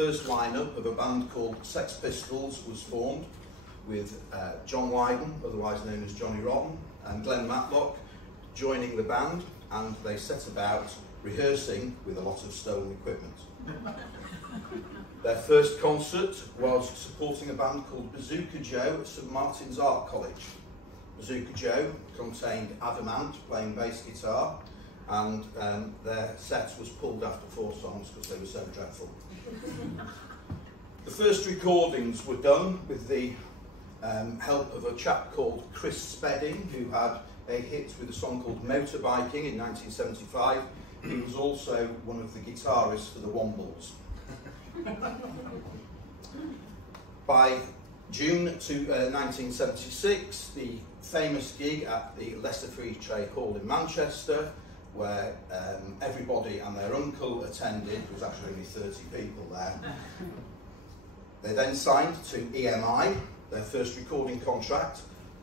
first lineup of a band called Sex Pistols was formed with John Lydon, otherwise known as Johnny Rotten, and Glenn Matlock joining the band, and they set about rehearsing with a lot of stolen equipment. Their first concert was supporting a band called Bazooka Joe at St Martin's Art College. Bazooka Joe contained Adamant playing bass guitar, and their set was pulled after 4 songs because they were so dreadful. The first recordings were done with the help of a chap called Chris Spedding, who had a hit with a song called Motorbiking in 1975. He was also one of the guitarists for the Wombles. By June 1976, the famous gig at the Lesser Free Trade Hall in Manchester, where everybody and their uncle attended, was actually only 30 people there. They then signed to EMI, their first recording contract,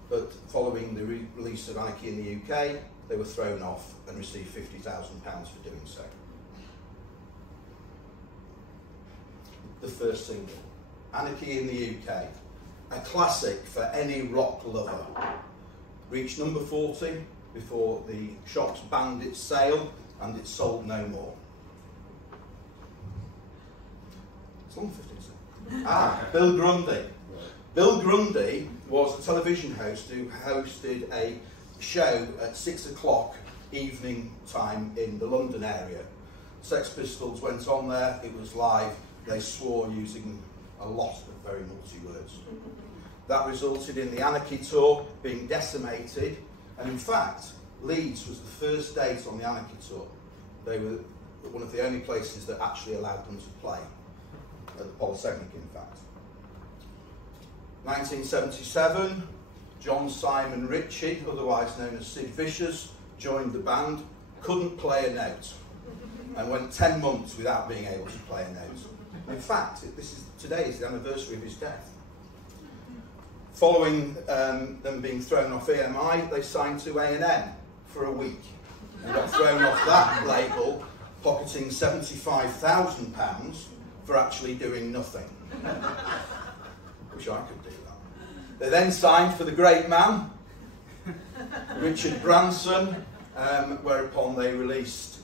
but following the release of Anarchy in the UK, they were thrown off and received £50,000 for doing so. The first single, Anarchy in the UK, a classic for any rock lover, reached number 40 before the shops banned its sale and it sold no more. It's long 15 seconds. Bill Grundy. Bill Grundy was a television host who hosted a show at 6 o'clock evening time in the London area. Sex Pistols went on there, it was live, they swore using a lot of very naughty words. That resulted in the Anarchy tour being decimated, and in fact, Leeds was the first date on the Anarchy tour. They were one of the only places that actually allowed them to play, at the Polytechnic in fact. 1977, John Simon Ritchie, otherwise known as Sid Vicious, joined the band, couldn't play a note, and went 10 months without being able to play a note. In fact, today is the anniversary of his death. Following them being thrown off EMI, they signed to A&M for a week and got thrown off that label, pocketing £75,000 for actually doing nothing. Wish I could do that. They then signed for the great man, Richard Branson, whereupon they released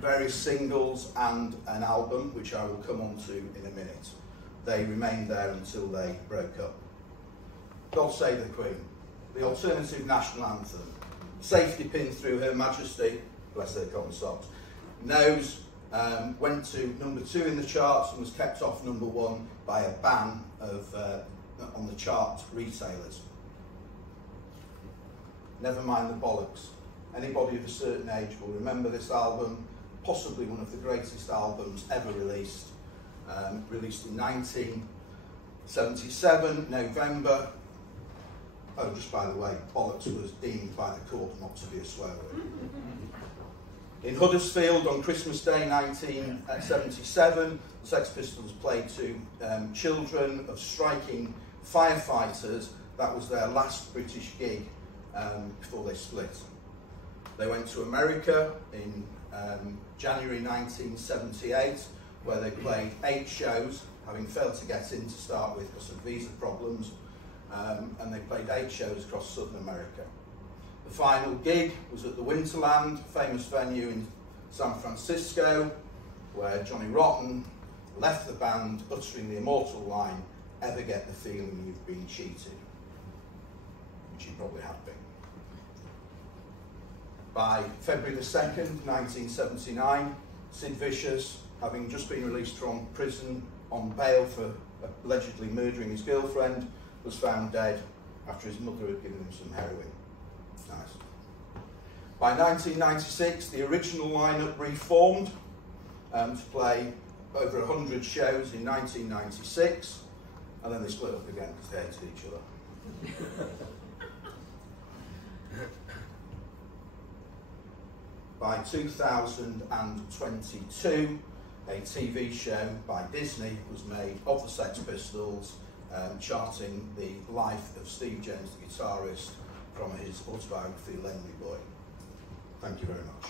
various singles and an album, which I will come on to in a minute. They remained there until they broke up. God Save the Queen, the alternative national anthem, safety pin through Her Majesty, bless their cotton socks. Nose went to number 2 in the charts and was kept off number 1 by a ban of on the chart retailers. Never mind the bollocks. Anybody of a certain age will remember this album, possibly one of the greatest albums ever released. Released in 1977, November. Oh, just by the way, bollocks was deemed by the court not to be a swear word. In Huddersfield on Christmas Day 1977, the Sex Pistols played to children of striking firefighters. That was their last British gig before they split. They went to America in January 1978, where they played 8 shows, having failed to get in to start with because of visa problems, and they played 8 shows across Southern America. The final gig was at the Winterland, famous venue in San Francisco, where Johnny Rotten left the band uttering the immortal line, "Ever get the feeling you've been cheated?" Which he probably had been. By February the 2nd, 1979, Sid Vicious, having just been released from prison on bail for allegedly murdering his girlfriend, was found dead after his mother had given him some heroin. Nice. By 1996, the original lineup reformed to play over 100 shows in 1996, and then they split up again because they hated each other. By 2022, a TV show by Disney was made of the Sex Pistols, charting the life of Steve Jones, the guitarist, from his autobiography, Lonely Boy. Thank you very much.